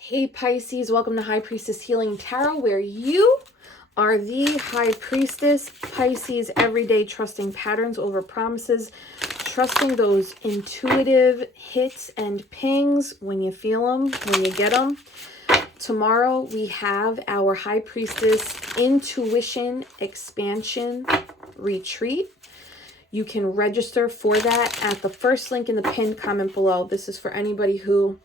Hey Pisces, welcome to High Priestess Healing Tarot, where you are the High Priestess. Pisces, everyday trusting patterns over promises, trusting those intuitive hits and pings when you feel them, when you get them. Tomorrow we have our High Priestess Intuition Expansion Retreat. You can register for that at the first link in the pinned comment below. This is for anybody who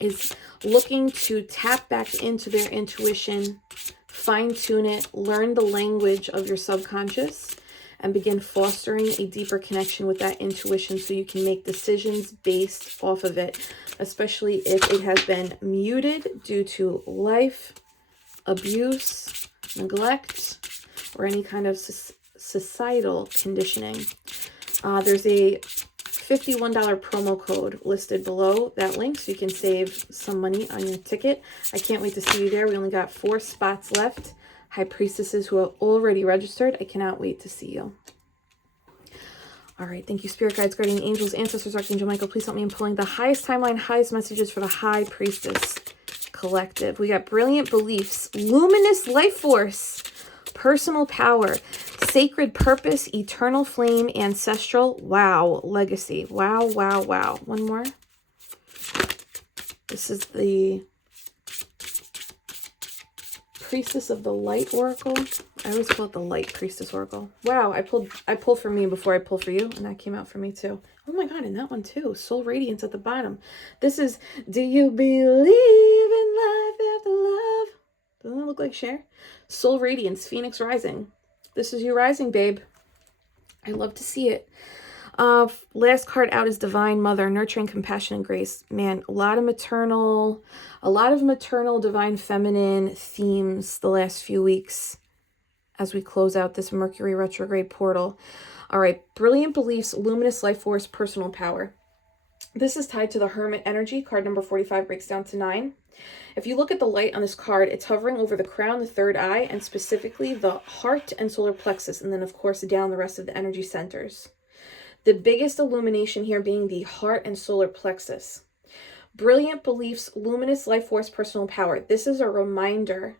is looking to tap back into their intuition, fine-tune it, learn the language of your subconscious, and begin fostering a deeper connection with that intuition so you can make decisions based off of it, especially if it has been muted due to life, abuse, neglect, or any kind of societal conditioning. There's a $51 promo code listed below that link so you can save some money on your ticket. I can't wait to see you there. We only got 4 spots left. High Priestesses who have already registered, I cannot wait to see you. All right, thank you, Spirit Guides, Guardian Angels, Ancestors, Archangel Michael. Please help me in pulling the highest timeline, highest messages for the High Priestess Collective. We got brilliant beliefs, luminous life force, personal power, sacred purpose, eternal flame, ancestral, wow, legacy. Wow, wow, wow. One more. This is the Priestess of the Light Oracle. I always call it the Light Priestess Oracle. Wow, I pulled for me before I pulled for you, and that came out for me too. Oh my God, and that one too. Soul Radiance at the bottom. This is, do you believe in life after love? Doesn't it look like Cher? Soul Radiance, Phoenix Rising. This is you rising, babe. I love to see it. Last card out is Divine Mother, Nurturing, Compassion, and Grace. Man, a lot of maternal, divine feminine themes the last few weeks as we close out this Mercury retrograde portal. All right, brilliant beliefs, luminous life force, personal power. This is tied to the Hermit energy. Card number 45 breaks down to 9. If you look at the light on this card, it's hovering over the crown, the third eye, and specifically the heart and solar plexus, and then of course down the rest of the energy centers. The biggest illumination here being the heart and solar plexus. Brilliant beliefs, luminous life force, personal power. This is a reminder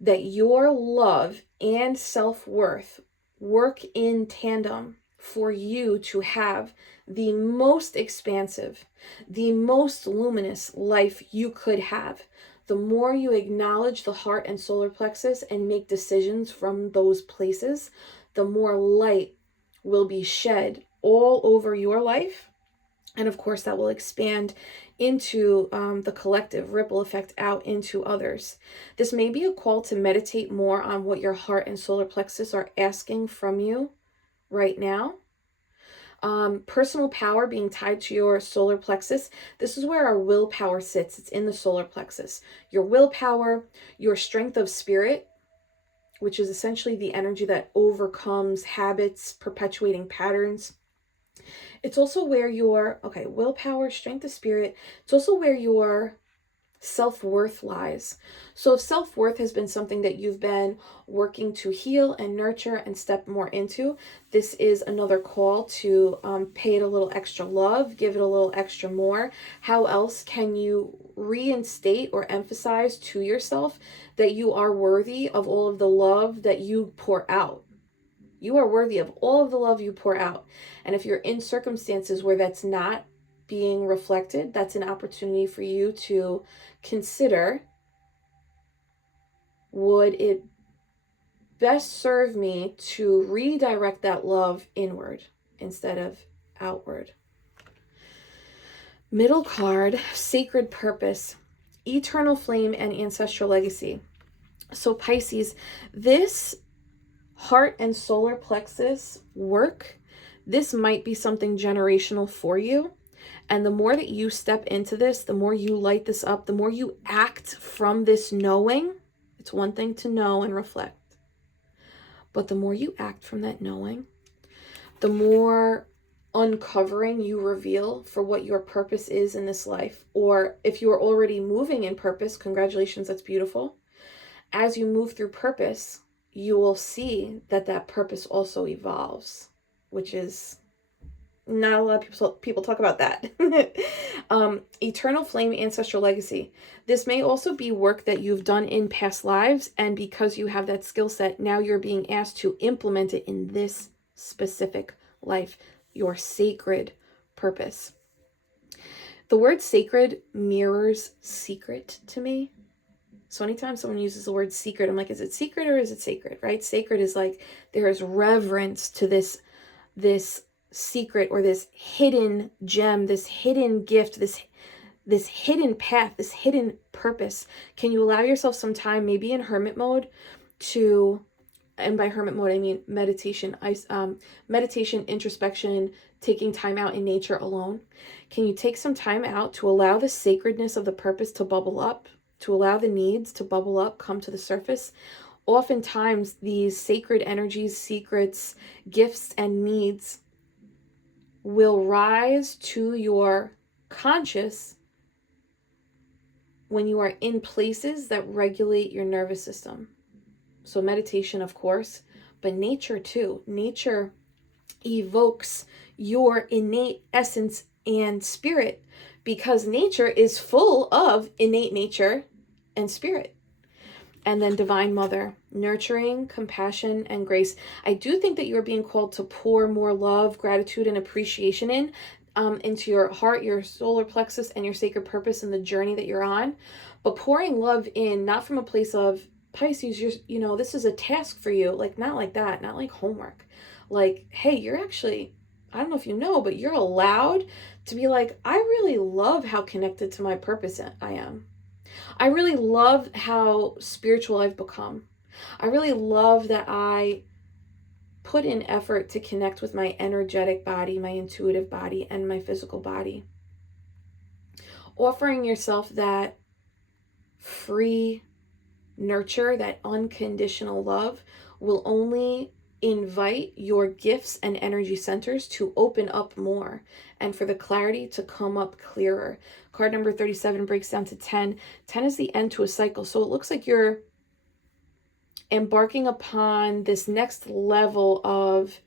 that your love and self-worth work in tandem for you to have the most expansive, the most luminous life you could have. The more you acknowledge the heart and solar plexus and make decisions from those places, the more light will be shed all over your life. And of course, that will expand into the collective ripple effect out into others. This may be a call to meditate more on what your heart and solar plexus are asking from you right now. Personal power being tied to your solar plexus. This is where our willpower sits. It's in the solar plexus. Your willpower, your strength of spirit, which is essentially the energy that overcomes habits, perpetuating patterns. It's also where your, willpower, strength of spirit. It's also where your self-worth lies. So if self-worth has been something that you've been working to heal and nurture and step more into, this is another call to pay it a little extra love, give it a little extra more. How else can you reinstate or emphasize to yourself that you are worthy of all of the love that you pour out? You are worthy of all of the love you pour out. And if you're in circumstances where that's not being reflected, that's an opportunity for you to consider, would it best serve me to redirect that love inward instead of outward? Middle card, sacred purpose, eternal flame, and ancestral legacy. So Pisces, this heart and solar plexus work, this might be something generational for you. And the more that you step into this, the more you light this up, the more you act from this knowing. It's one thing to know and reflect, but the more you act from that knowing, the more uncovering you reveal for what your purpose is in this life. Or if you are already moving in purpose, congratulations, that's beautiful. As you move through purpose, you will see that that purpose also evolves, which is Not a lot of people talk about that. Eternal flame ancestral legacy. This may also be work that you've done in past lives, and because you have that skill set, now you're being asked to implement it in this specific life, your sacred purpose. The word sacred mirrors secret to me. So anytime someone uses the word secret, I'm like, is it secret or is it sacred, right? Sacred is like, there is reverence to this secret or this hidden gem, this hidden gift, this hidden path, this hidden purpose. Can you allow yourself some time, maybe in hermit mode, to, and by hermit mode I mean meditation, meditation, introspection, taking time out in nature alone. Can you take some time out to allow the sacredness of the purpose to bubble up, to allow the needs to bubble up, come to the surface? Oftentimes these sacred energies, secrets, gifts, and needs will rise to your conscious when you are in places that regulate your nervous system. So meditation, of course, but nature too. Nature evokes your innate essence and spirit, because nature is full of innate nature and spirit. And then divine mother, nurturing, compassion, and grace. I do think that you are being called to pour more love, gratitude, and appreciation into your heart, your solar plexus, and your sacred purpose and the journey that you're on. But pouring love in, not from a place of, Pisces, you know, this is a task for you. Like, not like that, not like homework. Like, hey, you're actually, I don't know if you know, but you're allowed to be like, I really love how connected to my purpose I am. I really love how spiritual I've become. I really love that I put in effort to connect with my energetic body, my intuitive body, and my physical body. Offering yourself that free nurture, that unconditional love, will only invite your gifts and energy centers to open up more and for the clarity to come up clearer. Card number 37 breaks down to 10. 10 is the end to a cycle. So it looks like you're embarking upon this next level of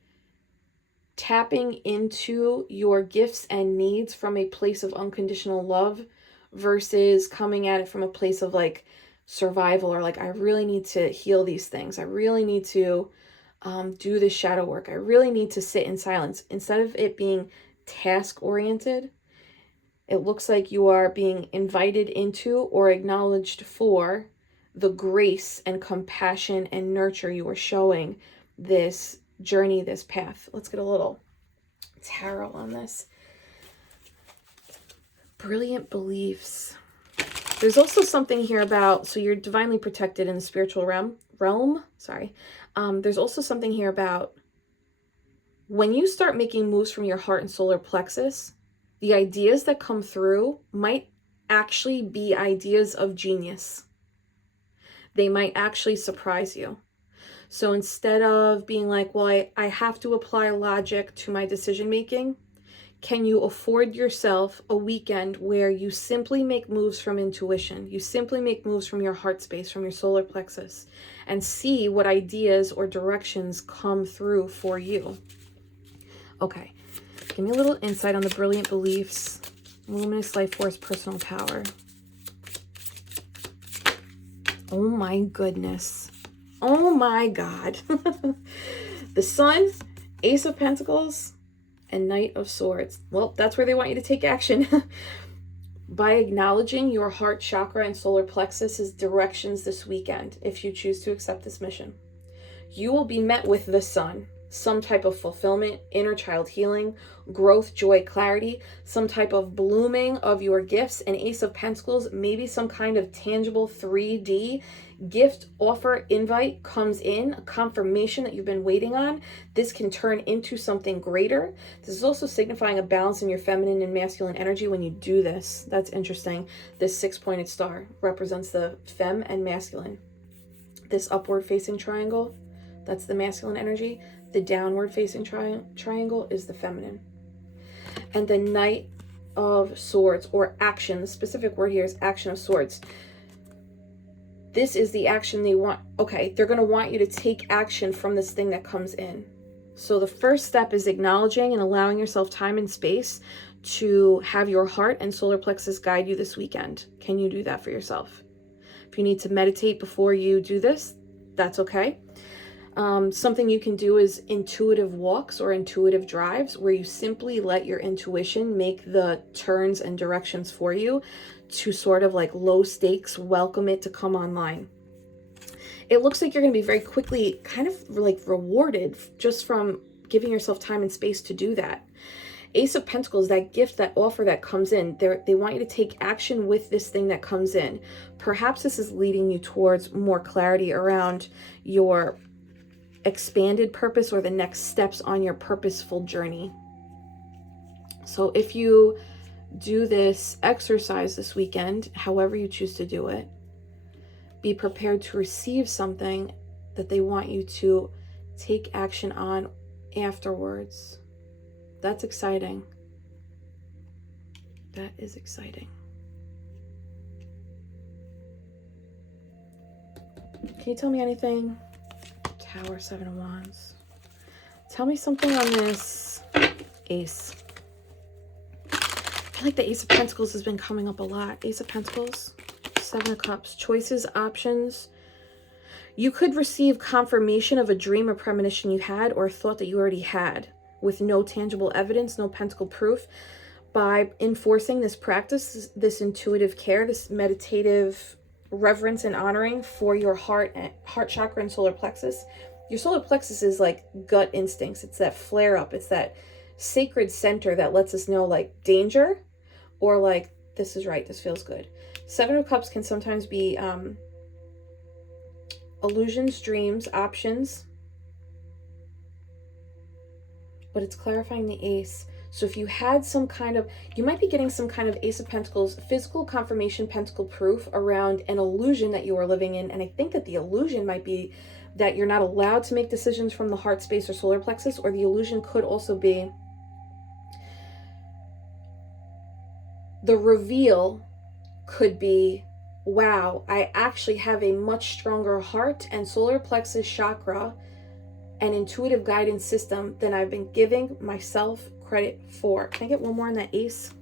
tapping into your gifts and needs from a place of unconditional love versus coming at it from a place of like survival, or like, I really need to heal these things. I really need to do this shadow work. I really need to sit in silence. Instead of it being task oriented, it looks like you are being invited into or acknowledged for the grace and compassion and nurture you are showing this journey, this path. Let's get a little tarot on this. Brilliant beliefs. There's also something here about, so you're divinely protected in the spiritual realm. There's also something here about when you start making moves from your heart and solar plexus, the ideas that come through might actually be ideas of genius. They might actually surprise you. So instead of being like, well, I have to apply logic to my decision making, can you afford yourself a weekend where you simply make moves from intuition? You simply make moves from your heart space, from your solar plexus, and see what ideas or directions come through for you. Okay, give me a little insight on the brilliant beliefs, luminous life force, personal power. Oh my goodness. Oh my God. The Sun, Ace of Pentacles, and Knight of Swords. Well, that's where they want you to take action. By acknowledging your heart chakra and solar plexus as directions this weekend, if you choose to accept this mission, you will be met with the Sun. Some type of fulfillment, inner child healing, growth, joy, clarity, some type of blooming of your gifts. And Ace of Pentacles, maybe some kind of tangible 3D gift, offer, invite comes in, a confirmation that you've been waiting on. This can turn into something greater. This is also signifying a balance in your feminine and masculine energy when you do this. That's interesting. This 6-pointed star represents the femme and masculine. This upward facing triangle, that's the masculine energy. The downward facing triangle is the feminine. And the Knight of Swords, or action, the specific word here is action of swords. This is the action they want. Okay, they're going to want you to take action from this thing that comes in. So the first step is acknowledging and allowing yourself time and space to have your heart and solar plexus guide you this weekend. Can you do that for yourself? If you need to meditate before you do this, that's okay. Something you can do is intuitive walks or intuitive drives, where you simply let your intuition make the turns and directions for you, to sort of like low stakes welcome it to come online. It looks like you're going to be very quickly kind of like rewarded just from giving yourself time and space to do that. Ace of Pentacles, that gift, that offer that comes in, they want you to take action with this thing that comes in. Perhaps this is leading you towards more clarity around your expanded purpose or the next steps on your purposeful journey. So if you do this exercise this weekend, however you choose to do it, be prepared to receive something that they want you to take action on afterwards. That's exciting. That is exciting. Can you tell me anything? Tower, Seven of Wands. Tell me something on this Ace. I feel like the Ace of Pentacles has been coming up a lot. Ace of Pentacles, Seven of Cups. Choices, options. You could receive confirmation of a dream or premonition you had or a thought that you already had with no tangible evidence, no pentacle proof. By enforcing this practice, this intuitive care, this meditative reverence and honoring for your heart chakra and solar plexus. Your solar plexus is like gut instincts. It's that flare up. It's that sacred center that lets us know like danger, or like this is right, this feels good. Seven of Cups can sometimes be illusions, dreams, options, but it's clarifying the Ace. So if you had some kind of, you might be getting some kind of Ace of Pentacles, physical confirmation, pentacle proof around an illusion that you are living in. And I think that the illusion might be that you're not allowed to make decisions from the heart space or solar plexus, or the illusion could also be the reveal could be, wow, I actually have a much stronger heart and solar plexus chakra and intuitive guidance system than I've been giving myself credit for. Can I get one more on that Ace?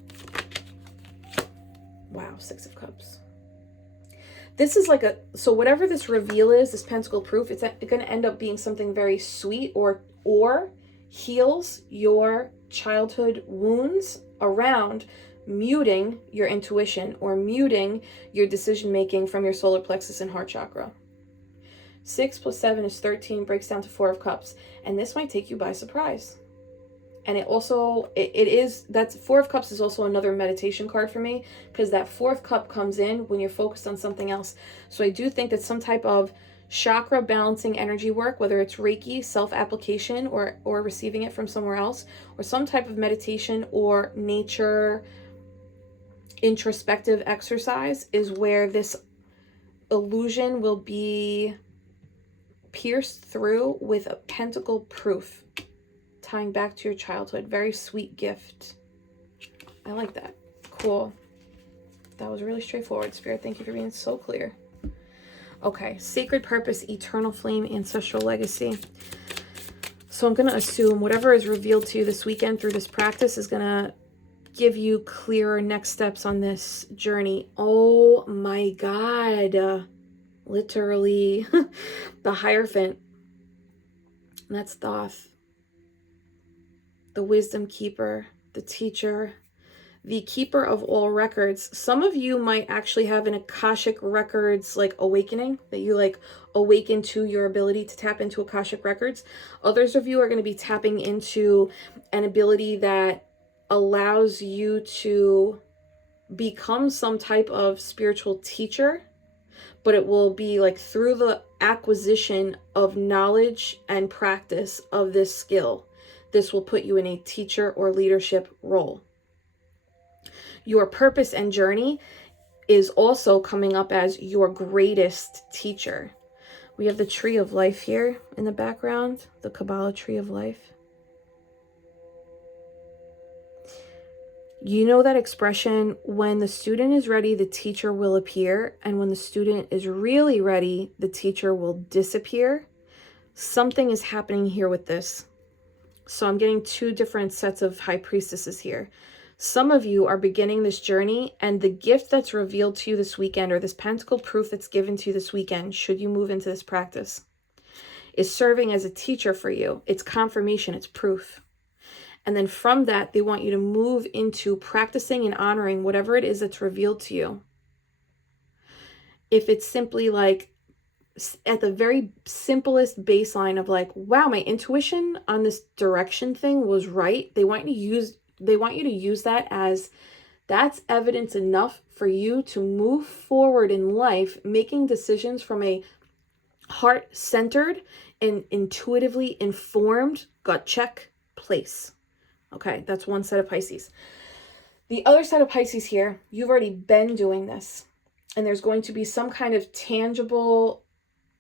Wow, Six of Cups. This is like a, so whatever this reveal is, this pentacle proof, it's going to end up being something very sweet, or heals your childhood wounds around muting your intuition or muting your decision making from your solar plexus and heart chakra. 6 + 7 is 13, breaks down to 4 of Cups, and this might take you by surprise. And it also, it is, that's 4 of Cups is also another meditation card for me, because that 4th cup comes in when you're focused on something else. So I do think that some type of chakra balancing energy work, whether it's Reiki, self-application, or receiving it from somewhere else, or some type of meditation or nature introspective exercise, is where this illusion will be pierced through with a pentacle proof, tying back to your childhood. Very sweet gift. I like that. Cool. That was really straightforward, Spirit. Thank you for being so clear. Okay, sacred purpose, eternal flame, ancestral legacy. So I'm going to assume whatever is revealed to you this weekend through this practice is going to give you clearer next steps on this journey. Oh my God. Literally the Hierophant. That's Thoth. The wisdom keeper, the teacher, the keeper of all records. Some of you might actually have an Akashic Records like awakening, that you like awaken to your ability to tap into Akashic Records. Others of you are going to be tapping into an ability that allows you to become some type of spiritual teacher, but it will be like through the acquisition of knowledge and practice of this skill. This will put you in a teacher or leadership role. Your purpose and journey is also coming up as your greatest teacher. We have the Tree of Life here in the background, the Kabbalah Tree of Life. You know that expression, when the student is ready, the teacher will appear, and when the student is really ready, the teacher will disappear? Something is happening here with this. So I'm getting two different sets of high priestesses here. Some of you are beginning this journey, and the gift that's revealed to you this weekend, or this pentacle proof that's given to you this weekend, should you move into this practice, is serving as a teacher for you. It's confirmation, it's proof. And then from that, they want you to move into practicing and honoring whatever it is that's revealed to you. If it's simply like at the very simplest baseline of like, wow, my intuition on this direction thing was right. They want you to use that as that's evidence enough for you to move forward in life, making decisions from a heart-centered and intuitively informed gut check place. Okay, that's one set of Pisces. The other set of Pisces here, you've already been doing this, and there's going to be some kind of tangible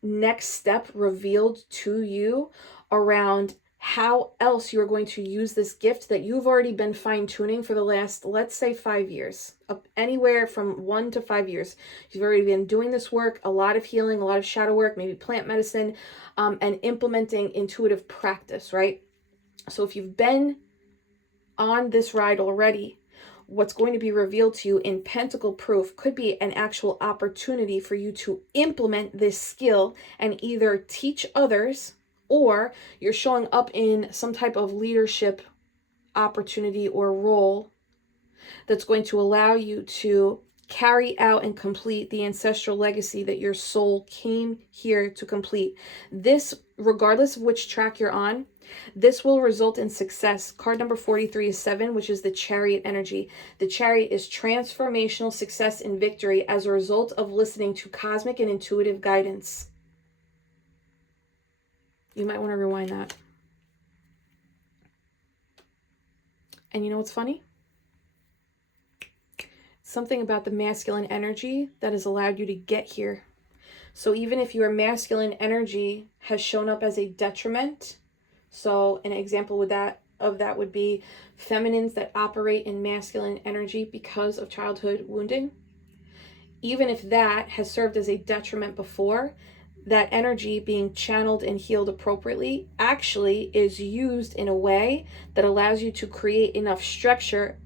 next step revealed to you around how else you're going to use this gift that you've already been fine-tuning for the last, let's say, 5 years, up anywhere from 1 to 5 years. You've already been doing this work, a lot of healing, a lot of shadow work, maybe plant medicine, and implementing intuitive practice, right? So if you've been on this ride already, what's going to be revealed to you in pentacle proof could be an actual opportunity for you to implement this skill and either teach others, or you're showing up in some type of leadership opportunity or role that's going to allow you to carry out and complete the ancestral legacy that your soul came here to complete. This, regardless of which track you're on, this will result in success. Card number 43 is 7, which is the Chariot energy. The Chariot is transformational success and victory as a result of listening to cosmic and intuitive guidance. You might want to rewind that. And you know what's funny? Something about the masculine energy that has allowed you to get here. So even if your masculine energy has shown up as a detriment, so an example of that would be feminines that operate in masculine energy because of childhood wounding. Even if that has served as a detriment before, that energy being channeled and healed appropriately actually is used in a way that allows you to create enough structure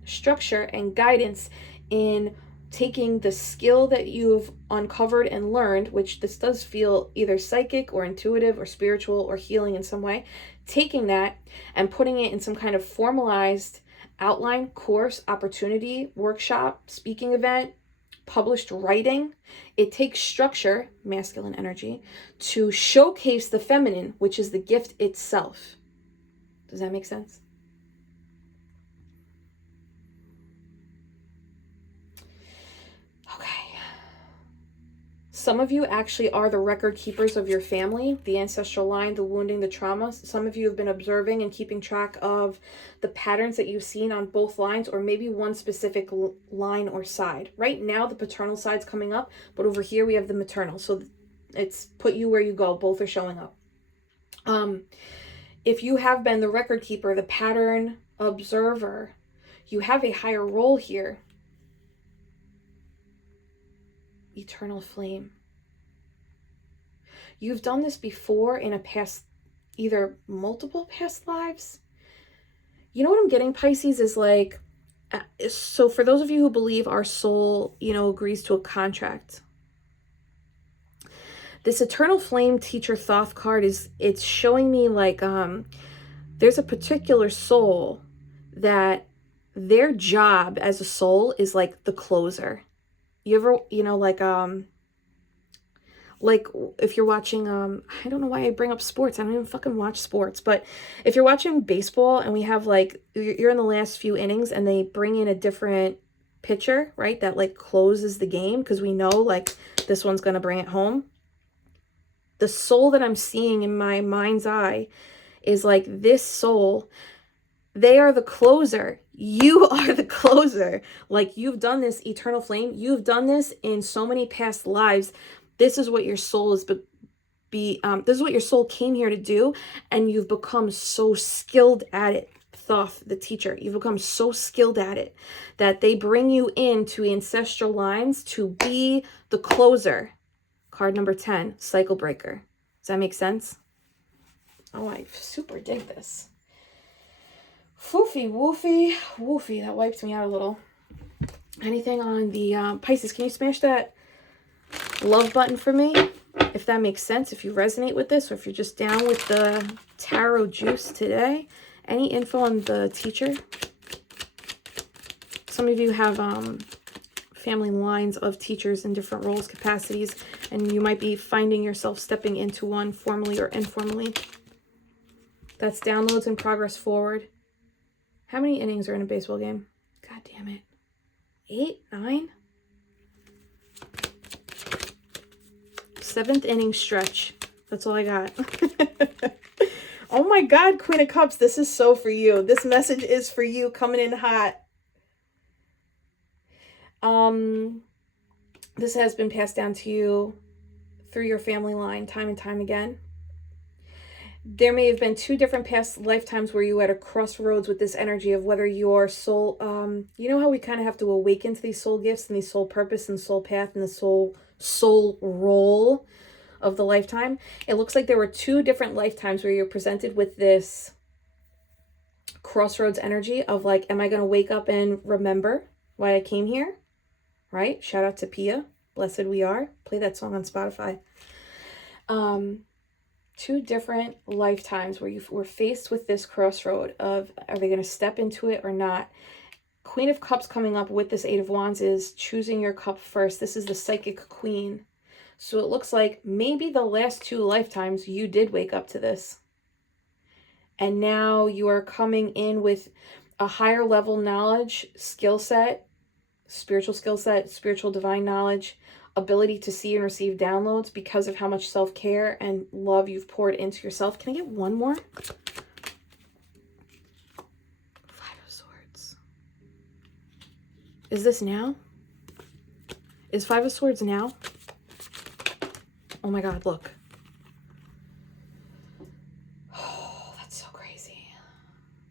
and guidance in taking the skill that you've uncovered and learned, which this does feel either psychic or intuitive or spiritual or healing in some way, taking that and putting it in some kind of formalized outline, course, opportunity, workshop, speaking event, published writing. It takes structure, masculine energy, to showcase the feminine, which is the gift itself. Does that make sense? Okay. Some of you actually are the record keepers of your family, the ancestral line, the wounding, the trauma. Some of you have been observing and keeping track of the patterns that you've seen on both lines, or maybe one specific line or side. Right now, the paternal side's coming up, but over here we have the maternal. So it's put you where you go. Both are showing up. If you have been the record keeper, the pattern observer, you have a higher role here. Eternal flame. You've done this before in a past, either multiple past lives. You know what I'm getting, Pisces, is like, so for those of you who believe our soul, agrees to a contract, this eternal flame teacher Thoth card it's showing me like there's a particular soul that their job as a soul is like the closer. You ever, like if you're watching, I don't know why I bring up sports. I don't even fucking watch sports. But if you're watching baseball and we have like, you're in the last few innings and they bring in a different pitcher, right? That like closes the game because we know like this one's going to bring it home. The soul that I'm seeing in my mind's eye is like this soul. They are the closer. You are the closer. Like you've done this, eternal flame. You've done this in so many past lives. This is what your soul is this is what your soul came here to do, and you've become so skilled at it. Thoth, the teacher, you've become so skilled at it that they bring you into ancestral lines to be the closer. Card number 10, cycle breaker. Does that make sense? Oh, I super dig this. Foofy, woofy, woofy. That wiped me out a little. Anything on the Pisces? Can you smash that love button for me? If that makes sense, if you resonate with this, or if you're just down with the tarot juice today. Any info on the teacher? Some of you have family lines of teachers in different roles, capacities, and you might be finding yourself stepping into one formally or informally. That's downloads and progress forward. How many innings are in a baseball game? God damn it. 8, 9? 7th inning stretch. That's all I got. Oh my God, Queen of Cups, this is so for you. This message is for you, coming in hot. This has been passed down to you through your family line time and time again. There may have been 2 different past lifetimes where you were at a crossroads with this energy of whether your soul, you know how we kind of have to awaken to these soul gifts and these soul purpose and soul path and the soul role of the lifetime. It looks like there were 2 different lifetimes where you're presented with this crossroads energy of like, am I going to wake up and remember why I came here? Right? Shout out to Pia. Blessed We Are. Play that song on Spotify. 2 different lifetimes where you were faced with this crossroad of, are they going to step into it or not? Queen of Cups coming up with this 8 of Wands is choosing your cup first. This is the psychic queen. So it looks like maybe the last 2 lifetimes you did wake up to this. And now you are coming in with a higher level knowledge, skill set, spiritual skill set, spiritual divine knowledge, ability to see and receive downloads because of how much self-care and love you've poured into yourself. Can I get one more? 5 of Swords. Is this now? Is 5 of Swords now? Oh my God, look. Oh, that's so crazy.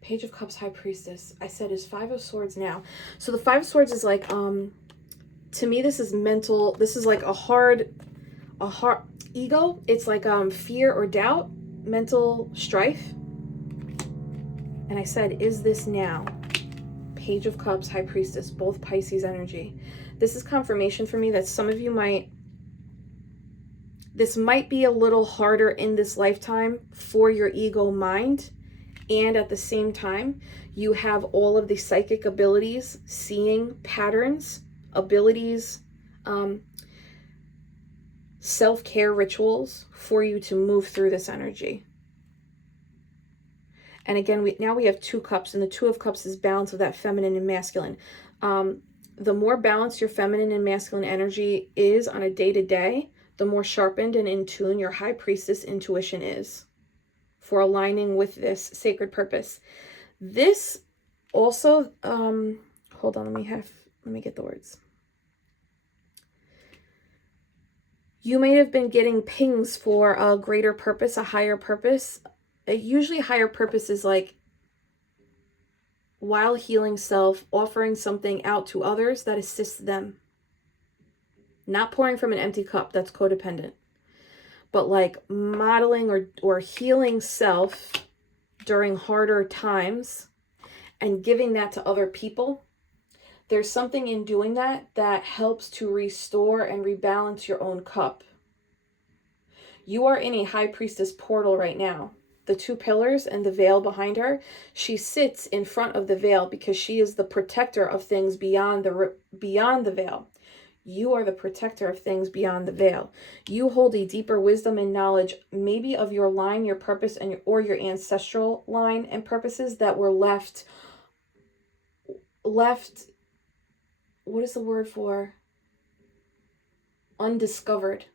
Page of Cups, High Priestess. I said, is 5 of Swords now? So the 5 of Swords is like, to me, this is mental. This is like a hard ego. It's like fear or doubt, mental strife. And I said, is this now? Page of Cups, High Priestess, both Pisces energy. This is confirmation for me that some of you this might be a little harder in this lifetime for your ego mind. And at the same time, you have all of the psychic abilities, seeing patterns, abilities, self-care rituals for you to move through this energy. And again, now we have 2 cups, and the 2 of Cups is balance of that feminine and masculine. The more balanced your feminine and masculine energy is on a day-to-day, the more sharpened and in tune your High Priestess intuition is for aligning with this sacred purpose. This also, hold on, let me get the words. You may have been getting pings for a greater purpose, a higher purpose. Usually higher purpose is like, while healing self, offering something out to others that assists them. Not pouring from an empty cup, that's codependent. But like modeling or healing self during harder times and giving that to other people. There's something in doing that helps to restore and rebalance your own cup. You are in a High Priestess portal right now. The 2 pillars and the veil behind her. She sits in front of the veil because she is the protector of things beyond the veil. You are the protector of things beyond the veil. You hold a deeper wisdom and knowledge, maybe of your line, your purpose, or your ancestral line and purposes that were left, what is the word for? Undiscovered.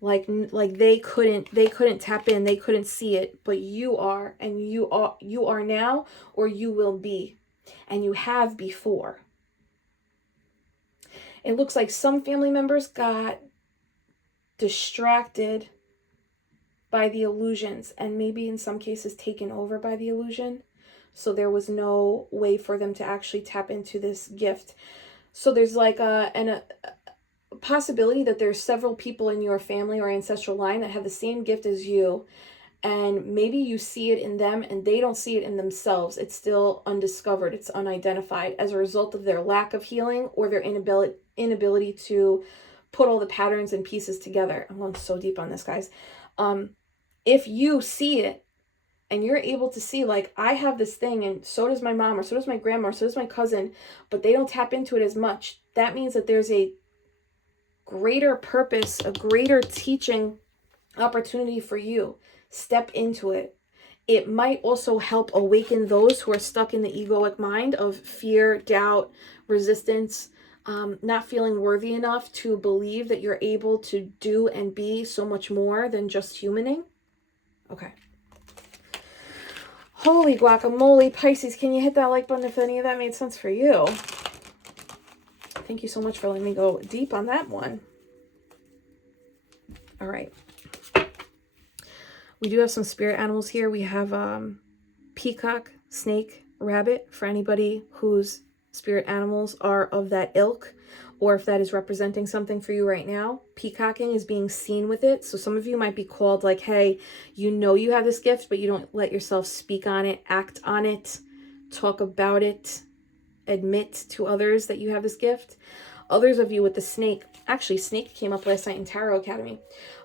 Like they couldn't tap in, they couldn't see it, but you are, and you are now, or you will be, and you have before. It looks like some family members got distracted by the illusions and maybe in some cases taken over by the illusion. So there was no way for them to actually tap into this gift. So there's like a possibility that there's several people in your family or ancestral line that have the same gift as you, And maybe you see it in them and they don't see it in themselves. It's still undiscovered. It's unidentified as a result of their lack of healing or their inability to put all the patterns and pieces together. I'm going so deep on this, guys. If you see it and you're able to see, like, I have this thing and so does my mom or so does my grandma or so does my cousin, but they don't tap into it as much, that means that there's a greater purpose, a greater teaching opportunity for you. Step into it. It might also help awaken those who are stuck in the egoic mind of fear, doubt, resistance, not feeling worthy enough to believe that you're able to do and be so much more than just humaning. Okay. Holy guacamole, Pisces, can you hit that like button if any of that made sense for you? Thank you so much for letting me go deep on that one. All right. We do have some spirit animals here. We have peacock, snake, rabbit, for anybody whose spirit animals are of that ilk, or if that is representing something for you right now. Peacocking is being seen with it. So some of you might be called like, hey, you know you have this gift, but you don't let yourself speak on it, act on it, talk about it, admit to others that you have this gift. Others of you with the snake, actually snake came up last night in Tarot Academy.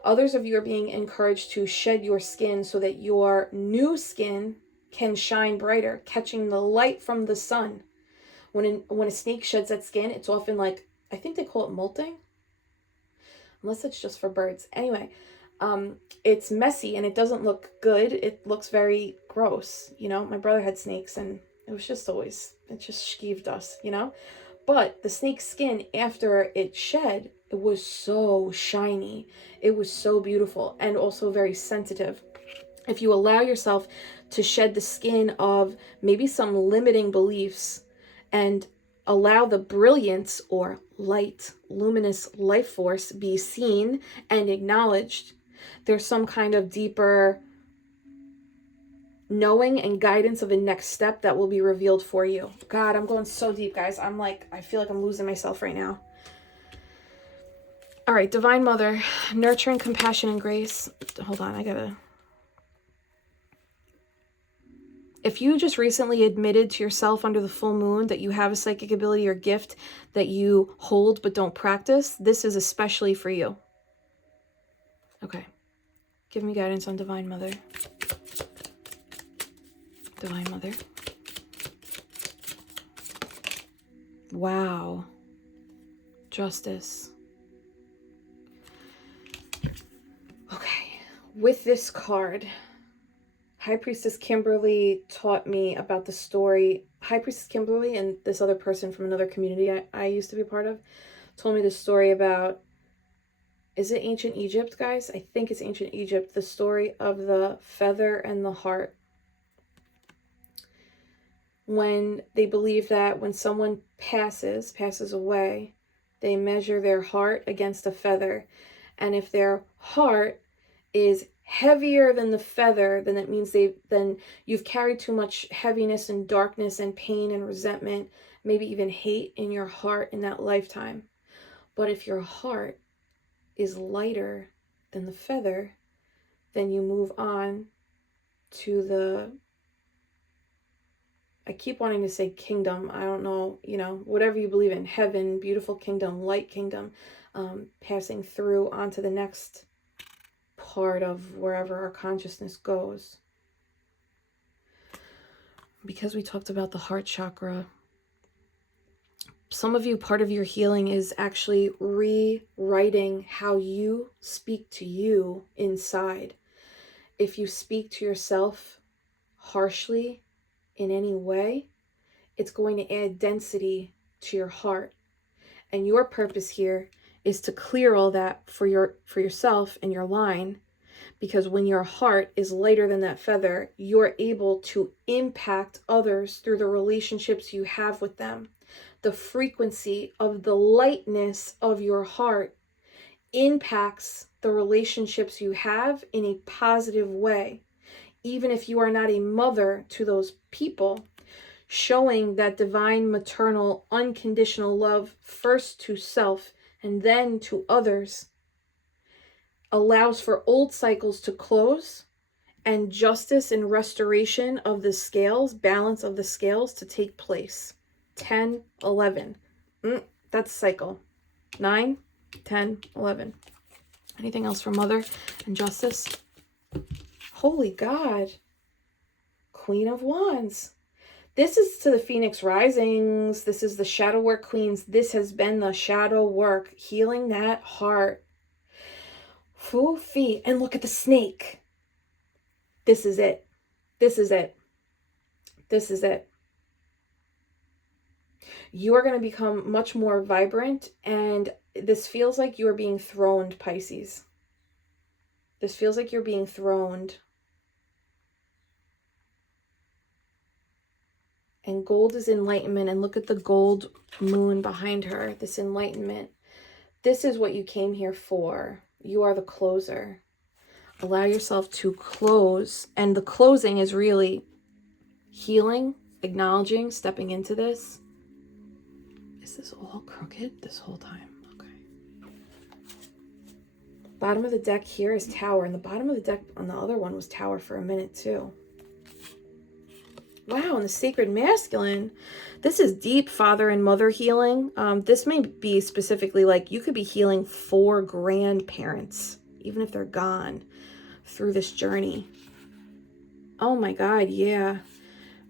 Others of you are being encouraged to shed your skin so that your new skin can shine brighter, catching the light from the sun. When a snake sheds that skin, it's often like, I think they call it molting, unless it's just for birds. Anyway, it's messy and it doesn't look good. It looks very gross. You know, my brother had snakes and it was just always, it just skeeved us, you know. But the snake's skin, after it shed, it was so shiny. It was so beautiful and also very sensitive. If you allow yourself to shed the skin of maybe some limiting beliefs and allow the brilliance or light, luminous life force be seen and acknowledged, there's some kind of deeper knowing and guidance of a next step that will be revealed for you. God, I'm going so deep, guys. I feel like I'm losing myself right now. All right, Divine Mother, nurturing, compassion, and grace. Hold on, If you just recently admitted to yourself under the full moon that you have a psychic ability or gift that you hold but don't practice, this is especially for you. Okay. Give me guidance on Divine Mother. Divine Mother. Wow. Justice. Okay. With this card, High Priestess Kimberly taught me about the story. High Priestess Kimberly and this other person from another community I used to be a part of told me the story about, is it ancient Egypt, guys? I think it's ancient Egypt. The story of the feather and the heart. When they believe that when someone passes away, they measure their heart against a feather. And if their heart is heavier than the feather, then that means then you've carried too much heaviness and darkness and pain and resentment, maybe even hate in your heart in that lifetime. But if your heart is lighter than the feather, then you move on to the, I keep wanting to say kingdom. I don't know, you know, whatever you believe in, heaven, beautiful kingdom, light kingdom, passing through onto the next part of wherever our consciousness goes. Because we talked about the heart chakra, some of you, part of your healing is actually rewriting how you speak to you inside. If you speak to yourself harshly in any way, it's going to add density to your heart. And your purpose here is to clear all that for yourself and your line, because when your heart is lighter than that feather, you're able to impact others through the relationships you have with them. The frequency of the lightness of your heart impacts the relationships you have in a positive way. Even if you are not a mother to those people, showing that divine, maternal, unconditional love first to self and then to others allows for old cycles to close and justice and restoration of the scales, balance of the scales to take place. 10, 11. That's cycle. 9, 10, 11. Anything else for Mother and Justice? Holy God. Queen of Wands. This is to the Phoenix Risings. This is the shadow work queens. This has been the shadow work, healing that heart. Foo-fee. And look at the snake. This is it. This is it. This is it. You are going to become much more vibrant, and this feels like you are being throned, Pisces. This feels like you're being throned. And gold is enlightenment, and look at the gold moon behind her, this enlightenment. This is what you came here for. You are the closer. Allow yourself to close, and the closing is really healing, acknowledging, stepping into this. Is this all crooked this whole time? Okay. Bottom of the deck here is Tower, and the bottom of the deck on the other one was Tower for a minute too. Wow, and the Sacred Masculine. This is deep father and mother healing. This may be specifically like you could be healing for grandparents, even if they're gone, through this journey. Oh my God, yeah.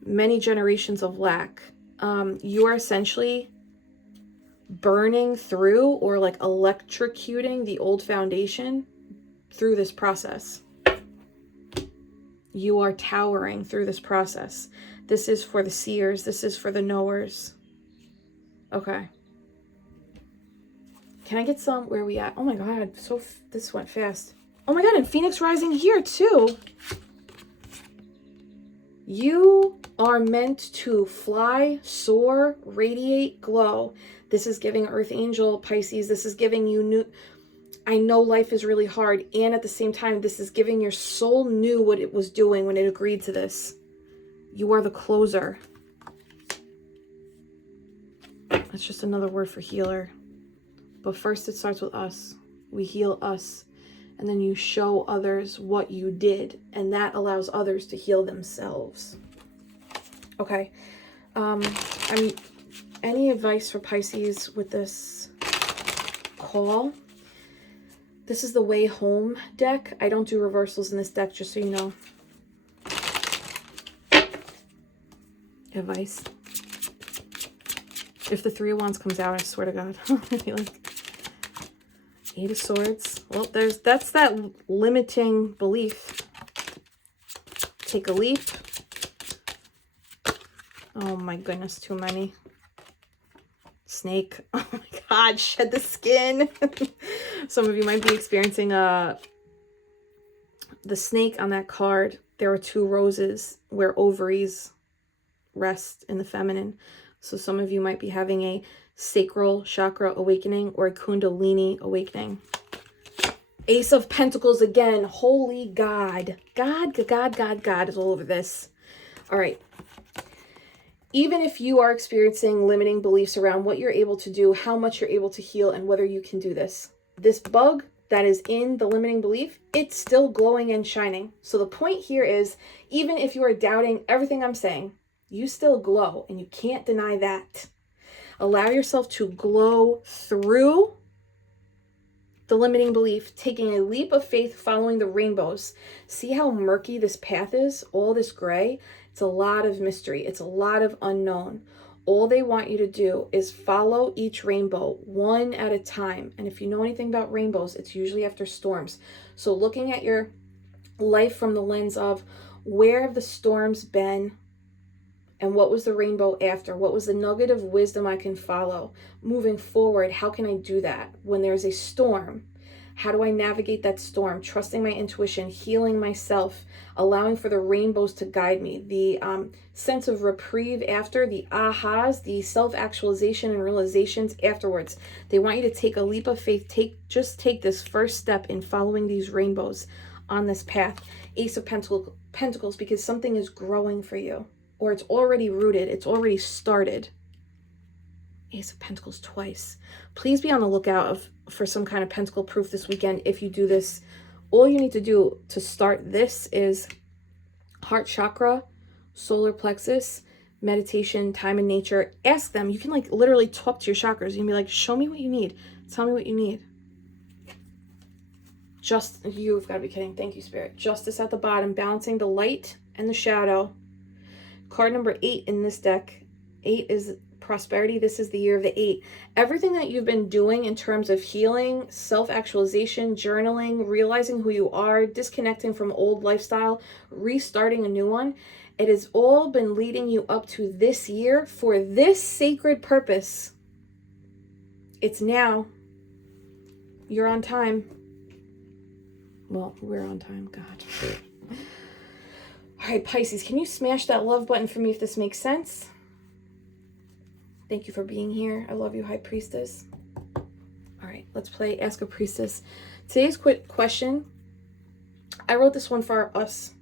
Many generations of lack. You are essentially burning through or like electrocuting the old foundation through this process. You are towering through this process. This is for the seers. This is for the knowers. Okay. Can I get some? Where are we at? Oh my God. This went fast. Oh my God. And Phoenix Rising here too. You are meant to fly, soar, radiate, glow. This is giving Earth Angel, Pisces. This is giving you new... I know life is really hard, and at the same time, this is giving your soul knew what it was doing when it agreed to this. You are the closer. That's just another word for healer. But first, it starts with us. We heal us, and then you show others what you did, and that allows others to heal themselves. Okay. Any advice for Pisces with this call? This is the Way Home deck. I don't do reversals in this deck, just so you know. Advice. If the Three of Wands comes out, I swear to God, I'll be like, Eight of Swords. Well, that's that limiting belief. Take a leap. Oh my goodness, too many. Snake. Oh my God, shed the skin. Some of you might be experiencing the snake on that card. There are two roses where ovaries rest in the feminine. So some of you might be having a sacral chakra awakening or a kundalini awakening. Ace of Pentacles again. Holy God. God is all over this. All right. Even if you are experiencing limiting beliefs around what you're able to do, how much you're able to heal, and whether you can do this, this bug that is in the limiting belief, it's still glowing and shining. So the point here is, even if you are doubting everything I'm saying, you still glow, and you can't deny that. Allow yourself to glow through the limiting belief, taking a leap of faith, following the rainbows. See how murky this path is? All this gray. It's a lot of mystery. It's a lot of unknown. All they want you to do is follow each rainbow one at a time. And if you know anything about rainbows, it's usually after storms. So looking at your life from the lens of where have the storms been and what was the rainbow after? What was the nugget of wisdom I can follow? Moving forward, how can I do that? When there's a storm, how do I navigate that storm? Trusting my intuition, healing myself, allowing for the rainbows to guide me. The sense of reprieve after, the ahas, the self-actualization and realizations afterwards. They want you to take a leap of faith. Just take this first step in following these rainbows on this path. Ace of Pentacles, because something is growing for you. Or it's already rooted. It's already started. Ace of Pentacles twice. Please be on the lookout for some kind of pentacle proof this weekend. If you do this, all you need to do to start this is heart chakra, solar plexus, meditation, time in nature. Ask them. You can like literally talk to your chakras. You can be like, show me what you need. Tell me what you need. Just, you've got to be kidding. Thank you, Spirit. Justice at the bottom, balancing the light and the shadow. Card number 8 in this deck. 8 is prosperity. This is the year of the 8. Everything that you've been doing in terms of healing, self-actualization, journaling, realizing who you are, disconnecting from old lifestyle, restarting a new one, it has all been leading you up to this year for this sacred purpose. It's now. You're on time. Well, we're on time. God. All right, Pisces, can you smash that love button for me if this makes sense? Thank you for being here. I love you, High Priestess. All right, let's play Ask a Priestess. Today's quick question, I wrote this one for us.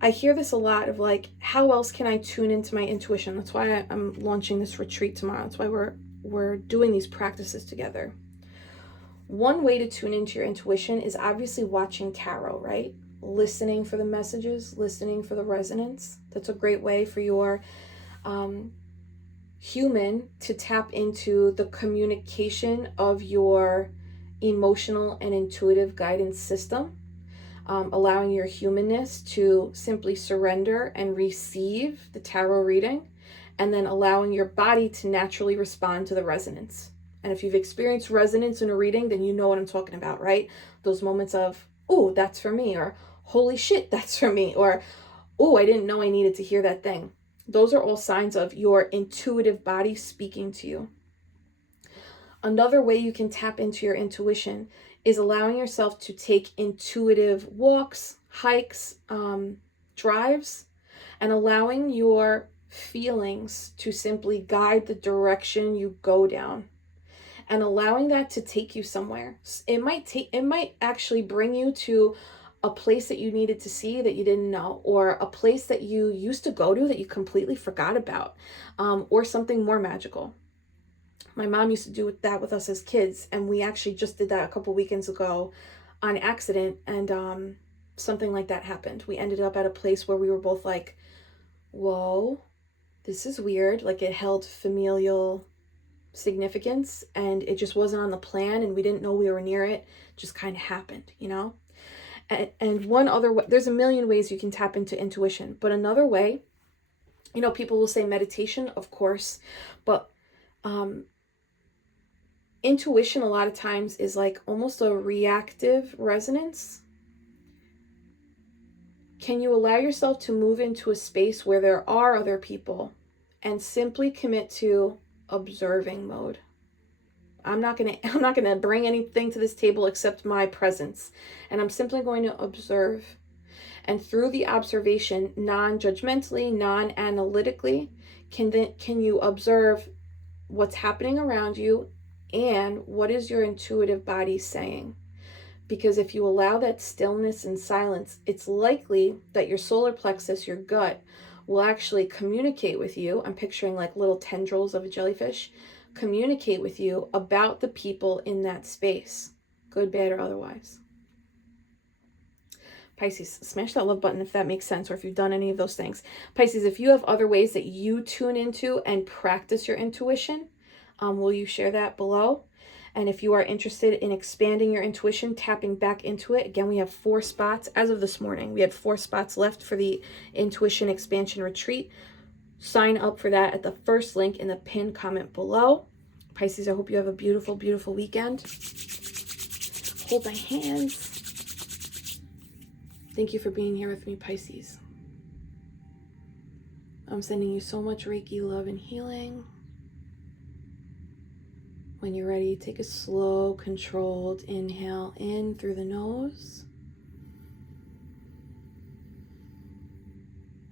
I hear this a lot of like, how else can I tune into my intuition? That's why I'm launching this retreat tomorrow. That's why we're doing these practices together. One way to tune into your intuition is obviously watching tarot, right? Listening for the messages, listening for the resonance. That's a great way for your human to tap into the communication of your emotional and intuitive guidance system, allowing your humanness to simply surrender and receive the tarot reading, and then allowing your body to naturally respond to the resonance. And if you've experienced resonance in a reading, then you know what I'm talking about, right? Those moments of, oh, that's for me, or holy shit, that's for me, or oh, I didn't know I needed to hear that thing. Those are all signs of your intuitive body speaking to you. Another way you can tap into your intuition is allowing yourself to take intuitive walks, hikes, drives, and allowing your feelings to simply guide the direction you go down. And allowing that to take you somewhere. It might actually bring you to a place that you needed to see that you didn't know, or a place that you used to go to that you completely forgot about, or something more magical. My mom used to do that with us as kids, and we actually just did that a couple weekends ago on accident, and something like that happened. We ended up at a place where we were both like, whoa, this is weird. Like, it held familial significance, and it just wasn't on the plan, and we didn't know we were near it. Just kind of happened, you know? And one other way, there's a million ways you can tap into intuition, but another way, you know, people will say meditation, of course, but intuition a lot of times is like almost a reactive resonance. Can you allow yourself to move into a space where there are other people and simply commit to observing mode? I'm not gonna bring anything to this table except my presence, and I'm simply going to observe. And through the observation, non-judgmentally, non-analytically, can you observe what's happening around you and what is your intuitive body saying? Because if you allow that stillness and silence, it's likely that your solar plexus, your gut, will actually communicate with you. I'm picturing like little tendrils of a jellyfish, communicate with you about the people in that space, good, bad, or otherwise. Pisces, smash that love button if that makes sense, or if you've done any of those things. Pisces, if you have other ways that you tune into and practice your intuition, will you share that below? And if you are interested in expanding your intuition, tapping back into it, again, we have 4 spots. As of this morning, we had 4 spots left for the Intuition Expansion Retreat. Sign up for that at the first link in the pinned comment below. Pisces, I hope you have a beautiful, beautiful weekend. Hold my hands. Thank you for being here with me, Pisces. I'm sending you so much Reiki love and healing. When you're ready, take a slow, controlled inhale in through the nose.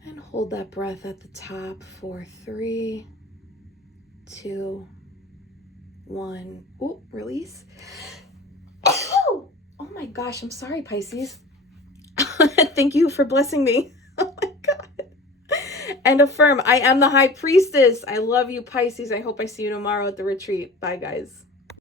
And hold that breath at the top for 3, 2, 1. Oh, release. Oh my gosh, I'm sorry, Pisces. Thank you for blessing me. Oh my God. And affirm, I am the High Priestess. I love you, Pisces. I hope I see you tomorrow at the retreat. Bye, guys.